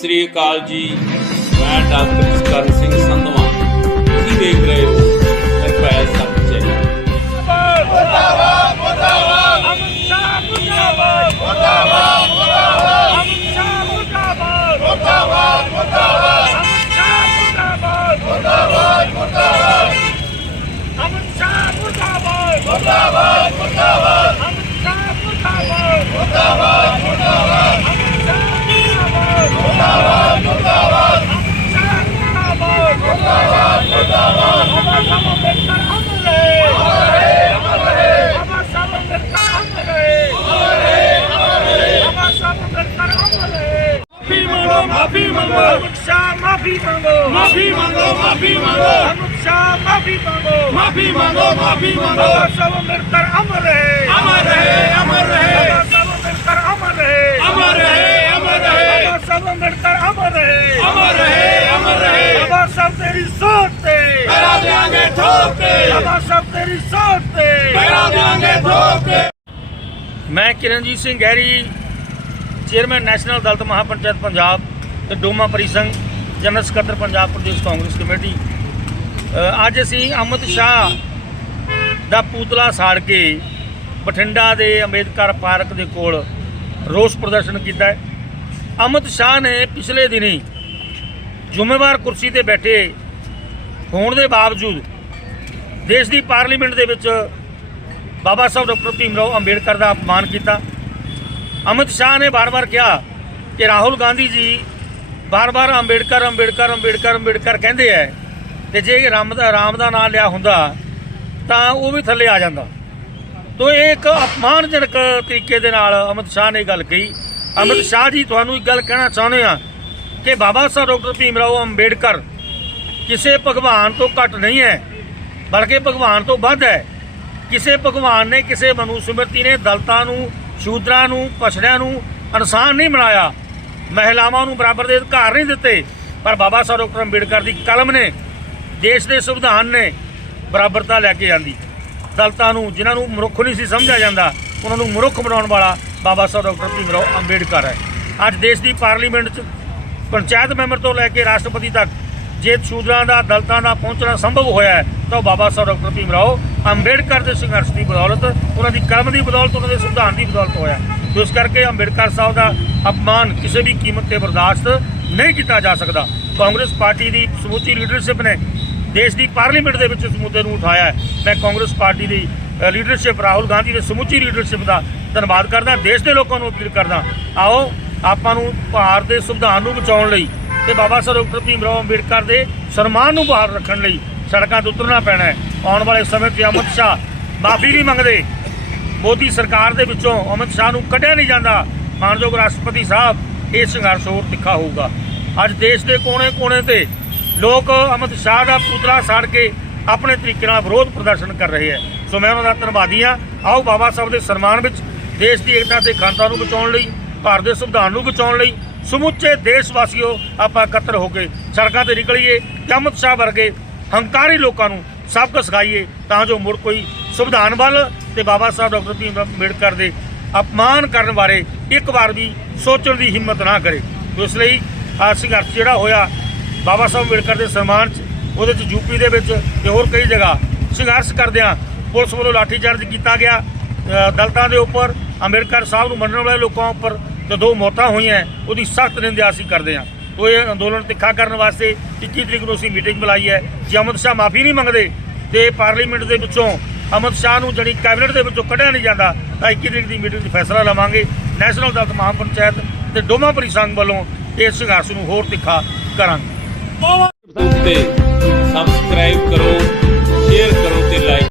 ਸ੍ਰੀ ਅਕਾਲ ਜੀ। ਮੈਂ ਡਾਕਟਰ ਜਸਕਰਨ ਸਿੰਘ ਸੰਧਵਾ ਤੁਸੀਂ ਦੇਖ ਰਹੇ ਹੋ ਨਿਰਭੈ ਸੱਚ ਚੈਨਲ। माफी ਮਾਫੀ ਮੰਗੋ। ਮਾਫੀ ਮੰਗੋ ਮਾਫੀ ਮੰਗੋ। ਅਮਿਤ ਸ਼ਾਹ ਮਾਫੀ ਮੰਗੋ। ਮਾਫੀ ਮੰਗੋ ਮਾਫੀ ਮੰਗੋ। ਸਭ ਮਿਲਕਰ ਅਮਰ ਰਹੇ। ਅਮਰ ਰਹੇ ਅਮਰ ਰਹੇ। ਸਭ ਮਿਲਕਰ ਅਮਰ ਰਹੇ। ਅਮਰ ਰਹੇ ਅਮਰ ਰਹੇ। ਸਭ ਮਿਲਕਰ ਅਮਰ ਰਹੇ। ਅਮਰ ਰਹੇ ਅਮਰ ਰਹੇ। ਬਾਬਾ ਸਾਹਿਬ ਤੇਰੀ ਸੋਚ ਤੇ। ਕਰਾ ਦਿਆਂਗੇ ਠੋਕ ਤੇ। ਬਾਬਾ ਸਾਹਿਬ ਤੇਰੀ ਸੋਚ ਤੇ। ਕਰਾ ਦਿਆਂਗੇ ਠੋਕ ਤੇ। ਮੈਂ ਕਿਰਨਜੀਤ ਸਿੰਘ ਗਹਿਰੀ ਚੇਅਰਮੈਨ ਨੈਸ਼ਨਲ ਦਲਤ ਮਹਾਪੰਚਾਇਤ ਪੰਜਾਬ ਤੇ ਡੋਮਾ ਪਰਿਸੰਘ ਜਨਰਲ ਸਕੱਤਰ ਪੰਜਾਬ ਪ੍ਰਦੇਸ਼ ਕਾਂਗਰਸ ਕਮੇਟੀ। ਅੱਜ ਅਸੀਂ ਅਮਿਤ ਸ਼ਾਹ ਦਾ ਪੂਤਲਾ ਸਾੜ ਕੇ ਬਠਿੰਡਾ ਦੇ ਅੰਬੇਦਕਰ ਪਾਰਕ ਦੇ ਕੋਲ ਰੋਸ ਪ੍ਰਦਰਸ਼ਨ ਕੀਤਾ ਹੈ। ਅਮਿਤ ਸ਼ਾਹ ਨੇ ਪਿਛਲੇ ਦਿਨੀ ਜ਼ਿੰਮੇਵਾਰ ਕੁਰਸੀ ਤੇ ਬੈਠੇ ਹੋਣ ਦੇ ਬਾਵਜੂਦ ਦੇਸ਼ ਦੀ ਪਾਰਲੀਮੈਂਟ ਦੇ ਵਿੱਚ ਬਾਬਾ ਸਾਹਿਬ ਡਾਕਟਰ ਭੀਮ ਰਾਓ ਅੰਬੇਡਕਰ ਦਾ ਅਪਮਾਨ ਕੀਤਾ। ਅਮਿਤ ਸ਼ਾਹ ਨੇ ਬਾਰ-ਬਾਰ ਕਿਹਾ ਕਿ ਰਾਹੁਲ ਗਾਂਧੀ ਜੀ ਬਾਰ-ਬਾਰ ਅੰਬੇਡਕਰ ਅੰਬੇਡਕਰ ਅੰਬੇਡਕਰ ਅੰਬੇਡਕਰ ਕਹਿੰਦੇ ਐ ਤੇ ਜੇ ਰਾਮ ਦਾ ਰਾਮ ਦਾ ਨਾਮ ਲਿਆ ਹੁੰਦਾ, ਤਾਂ ਉਹ ਵੀ ਥੱਲੇ ਆ ਜਾਂਦਾ। ਤੋ ਇਹ ਇੱਕ ਅਪਮਾਨਜਨਕ ਤਰੀਕੇ ਦੇ ਨਾਲ ਅਮਿਤ ਸ਼ਾਹ ਨੇ ਗੱਲ ਕਹੀ। ਅਮਿਤ ਸ਼ਾਹ ਜੀ, ਤੁਹਾਨੂੰ ਇੱਕ ਗੱਲ ਕਹਿਣਾ ਚਾਹੁੰਦੇ ਆ ਕਿ ਬਾਬਾ ਸਾਹਿਬ ਡਾਕਟਰ ਭੀਮ ਰਾਓ ਅੰਬੇਡਕਰ ਕਿਸੇ ਭਗਵਾਨ ਤੋਂ ਘੱਟ ਨਹੀਂ ਹੈ ਬਲਕਿ ਭਗਵਾਨ ਤੋਂ ਵੱਧ ਹੈ ਕਿਸੇ ਭਗਵਾਨ ਨੇ ਕਿਸੇ ਮਨੂ ਸਿਮਰਤੀ ਨੇ ਦਲਤਾਂ ਨੂੰ, ਸ਼ੂਦਰਾਂ ਨੂੰ, ਪਛੜਿਆਂ ਨੂੰ ਇਨਸਾਨ ਨਹੀਂ ਬਣਾਇਆ। ਮਹਿਲਾਵਾਂ ਨੂੰ ਬਰਾਬਰ ਦੇ ਅਧਿਕਾਰ ਨਹੀਂ ਦਿੱਤੇ, ਪਰ ਬਾਬਾ ਸਾਹਿਬ ਡਾਕਟਰ ਅੰਬੇਡਕਰ ਦੀ ਕਲਮ ਨੇ, ਦੇਸ਼ ਦੇ ਸੰਵਿਧਾਨ ਨੇ ਬਰਾਬਰਤਾ ਲੈ ਕੇ ਆਂਦੀ। ਦਲਤਾਂ ਨੂੰ, ਜਿਨ੍ਹਾਂ ਨੂੰ ਮਨੁੱਖ ਨਹੀਂ ਸੀ ਸਮਝਿਆ ਜਾਂਦਾ, ਉਹਨਾਂ ਨੂੰ ਮਨੁੱਖ ਬਣਾਉਣ ਵਾਲਾ ਬਾਬਾ ਸਾਹਿਬ ਡਾਕਟਰ ਭੀਮ ਰਾਓ ਅੰਬੇਡਕਰ ਹੈ। ਅੱਜ ਦੇਸ਼ ਦੀ ਪਾਰਲੀਮੈਂਟ 'ਚ ਪੰਚਾਇਤ ਮੈਂਬਰ ਤੋਂ ਲੈ ਕੇ ਰਾਸ਼ਟਰਪਤੀ ਤੱਕ ਜੇ ਸ਼ੂਦਰਾਂ ਦਾ, ਦਲਤਾਂ ਦਾ ਪਹੁੰਚਣਾ ਸੰਭਵ ਹੋਇਆ ਹੈ, ਤਾਂ ਉਹ ਬਾਬਾ ਸਾਹਿਬ ਡਾਕਟਰ ਭੀਮ ਰਾਓ ਅੰਬੇਡਕਰ ਦੇ ਸੰਘਰਸ਼ ਦੀ ਬਦੌਲਤ, ਉਹਨਾਂ ਦੀ ਕਲਮ ਦੀ ਬਦੌਲਤ, ਉਹਨਾਂ ਦੇ ਸੰਵਿਧਾਨ ਦੀ ਬਦੌਲਤ ਹੋਇਆ। ਤੇ ਇਸ ਕਰਕੇ ਅੰਬੇਡਕਰ ਸਾਹਿਬ ਦਾ ਅਪਮਾਨ ਕਿਸੇ ਵੀ ਕੀਮਤ ਤੇ ਬਰਦਾਸ਼ਤ ਨਹੀਂ ਕੀਤਾ ਜਾ ਸਕਦਾ। ਕਾਂਗਰਸ ਪਾਰਟੀ ਦੀ ਸਮੁੱਚੀ ਲੀਡਰਸ਼ਿਪ ਨੇ ਦੇਸ਼ ਦੀ ਪਾਰਲੀਮੈਂਟ ਦੇ ਵਿੱਚ ਇਸ ਮੁੱਦੇ ਨੂੰ ਉਠਾਇਆ ਮੈਂ ਕਾਂਗਰਸ ਪਾਰਟੀ ਦੀ ਲੀਡਰਸ਼ਿਪ ਰਾਹੁਲ ਗਾਂਧੀ ਦੀ ਸਮੁੱਚੀ ਲੀਡਰਸ਼ਿਪ ਦਾ ਧੰਨਵਾਦ ਕਰਦਾ, ਦੇਸ਼ ਦੇ ਲੋਕਾਂ ਨੂੰ ਅਪੀਲ ਕਰਦਾ। ਆਓ, ਆਪਾਂ ਨੂੰ ਭਾਰਤ ਦੇ ਸੰਵਿਧਾਨ ਨੂੰ ਬਚਾਉਣ ਲਈ ਤੇ ਬਾਬਾ ਸਾਹਿਬ ਡਾਕਟਰ ਭੀਮ ਰਾਓ ਅੰਬੇਡਕਰ ਦੇ ਸਨਮਾਨ ਨੂੰ ਬਹਾਲ ਰੱਖਣ ਲਈ ਸੜਕਾਂ ਤੇ ਉਤਰਨਾ ਪੈਣਾ ਹੈ। ਆਉਣ ਵਾਲੇ ਸਮੇਂ 'ਤੇ ਅਮਿਤ ਸ਼ਾਹ ਮਾਫੀ ਨਹੀਂ ਮੰਗਦੇ। ਮੋਦੀ ਸਰਕਾਰ ਦੇ ਵਿੱਚੋਂ ਅਮਿਤ ਸ਼ਾਹ ਨੂੰ ਕੱਢਿਆ ਨਹੀਂ ਜਾਂਦਾ। ਮਾਨਯੋਗ ਰਾਸ਼ਟਰਪਤੀ ਸਾਹਿਬ, ਇਹ ਸੰਘਰਸ਼ ਹੋਰ ਤਿੱਖਾ ਹੋਊਗਾ। ਅੱਜ ਦੇਸ਼ ਦੇ ਕੋਨੇ-ਕੋਨੇ ਤੇ ਲੋਕ ਅਮਿਤ ਸ਼ਾਹ ਦਾ ਪੁਤਲਾ ਸਾੜ ਕੇ ਆਪਣੇ ਤਰੀਕੇ ਨਾਲ ਵਿਰੋਧ ਪ੍ਰਦਰਸ਼ਨ ਕਰ ਰਹੇ ਹੈ। ਸੋ ਮੈਂ ਉਹਨਾਂ ਦਾ ਧੰਨਵਾਦੀ ਹਾਂ। ਆਓ ਬਾਬਾ ਸਾਹਿਬ ਦੇ ਸਨਮਾਨ ਵਿੱਚ ਦੇਸ਼ ਦੀ ਏਕਤਾ ਤੇ ਅਖੰਡਤਾ ਨੂੰ ਬਚਾਉਣ ਲਈ, ਭਾਰਤ ਦੇ ਸੰਵਿਧਾਨ ਨੂੰ ਬਚਾਉਣ ਲਈ ਸਮੁੱਚੇ ਦੇਸ਼ ਵਾਸੀਓ ਆਪਾਂ ਇਕੱਤਰ ਹੋ ਕੇ ਸੜਕਾਂ ਤੇ ਨਿਕਲੀਏ ਤੇ ਅਮਿਤ ਸ਼ਾਹ ਵਰਗੇ ਹੰਕਾਰੀ ਲੋਕਾਂ ਨੂੰ ਸਬਕ ਸਿਖਾਈਏ ਤਾਂ ਜੋ ਮੁੜ ਕੋਈ ਸੰਵਿਧਾਨ ਵੱਲ ਤੇ ਬਾਬਾ ਸਾਹਿਬ ਡਾਕਟਰ ਭੀਮ ਅੰਬੇਡਕਰ ਦੇ ਅਪਮਾਨ ਕਰਨ ਬਾਰੇ ਇੱਕ ਵਾਰ ਵੀ ਸੋਚਣ ਦੀ ਹਿੰਮਤ ਨਾ ਕਰੇ। ਇਸ ਲਈ ਆ ਸੰਘਰਸ਼ ਜਿਹੜਾ ਹੋਇਆ, ਬਾਬਾ ਸਾਹਿਬ ਅੰਬੇਡਕਰ ਦੇ ਸਨਮਾਨ 'ਚ, ਉਹਦੇ 'ਚ ਯੂਪੀ ਦੇ ਵਿੱਚ ਤੇ ਹੋਰ ਕਈ ਜਗ੍ਹਾ ਸੰਘਰਸ਼ ਕਰਦਿਆਂ ਪੁਲਿਸ ਵੱਲੋਂ ਲਾਠੀਚਾਰਜ ਕੀਤਾ ਗਿਆ। ਦਲਤਾਂ ਦੇ ਉੱਪਰ, ਅੰਬੇਡਕਰ ਸਾਹਿਬ ਨੂੰ ਮੰਨਣ ਵਾਲੇ ਲੋਕਾਂ ਉੱਪਰ ਤੇ ਦੋ ਮੌਤਾਂ ਹੋਈਆਂ, ਉਹਦੀ ਸਖਤ ਨਿੰਦਿਆ ਅਸੀਂ ਕਰਦੇ ਹਾਂ। ਉਹ ਇਹ ਅੰਦੋਲਨ ਤਿੱਖਾ ਕਰਨ ਵਾਸਤੇ 21 ਤਰੀਕ ਨੂੰ ਅਸੀਂ ਮੀਟਿੰਗ ਬੁਲਾਈ ਹੈ। ਜੇ ਅਮਿਤ ਸ਼ਾਹ ਮਾਫੀ ਨਹੀਂ ਮੰਗਦੇ ਤੇ ਪਾਰਲੀਮੈਂਟ ਦੇ ਵਿੱਚੋਂ ਅਮਿਤ ਸ਼ਾਹ ਨੂੰ ਜਿਹੜੀ ਕੈਬਨਿਟ ਦੇ ਵਿੱਚੋਂ ਕੱਢਿਆ ਨਹੀਂ ਜਾਂਦਾ, ਤਾਂ 21 ਤਰੀਕ ਦੀ ਮੀਟਿੰਗ 'ਚ ਫੈਸਲਾ ਲਵਾਂਗੇ। ਨੈਸ਼ਨਲ ਦਖਤ ਮਹਾਂ ਪੰਚਾਇਤ ਤੇ ਡੋਮਾ ਪਰਿਸੰਘ ਵੱਲੋਂ ਇਸ ਸੰਘਰਸ਼ ਨੂੰ ਹੋਰ ਤਿੱਖਾ ਕਰਾਂਗੇ। ਸਬਸਕ੍ਰਾਈਬ ਕਰੋ ਸ਼ੇਅਰ ਕਰੋ ਤੇ ਲਾਈਕ